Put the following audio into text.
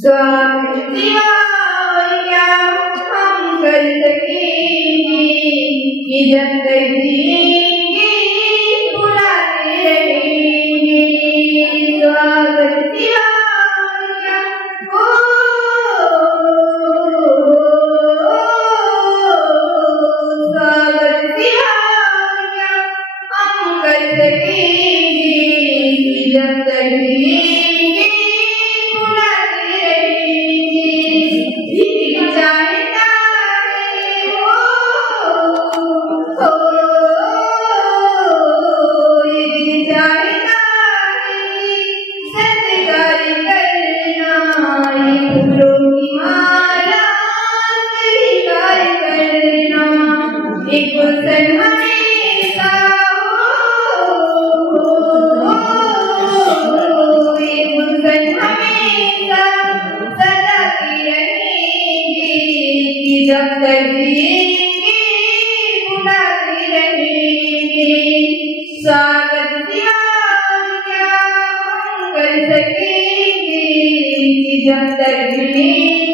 स्वागत सिवाय क्या हम कर सकेंगे कि जब तक जिएंगे बुलाते रहेंगे। स्वागत सिवाय क्या स्वागत सिवाय क्या हम कर सकेंगे कि जब तक जिएंगे एक गुलशन हमेशा एक गुलशन हमेशा सजाती रहेंगे कि जब तक जिएंगे बुलाते रहेंगे। स्वागत सिवाय क्या हम कर सकेंगे कि जब तक जिएंगे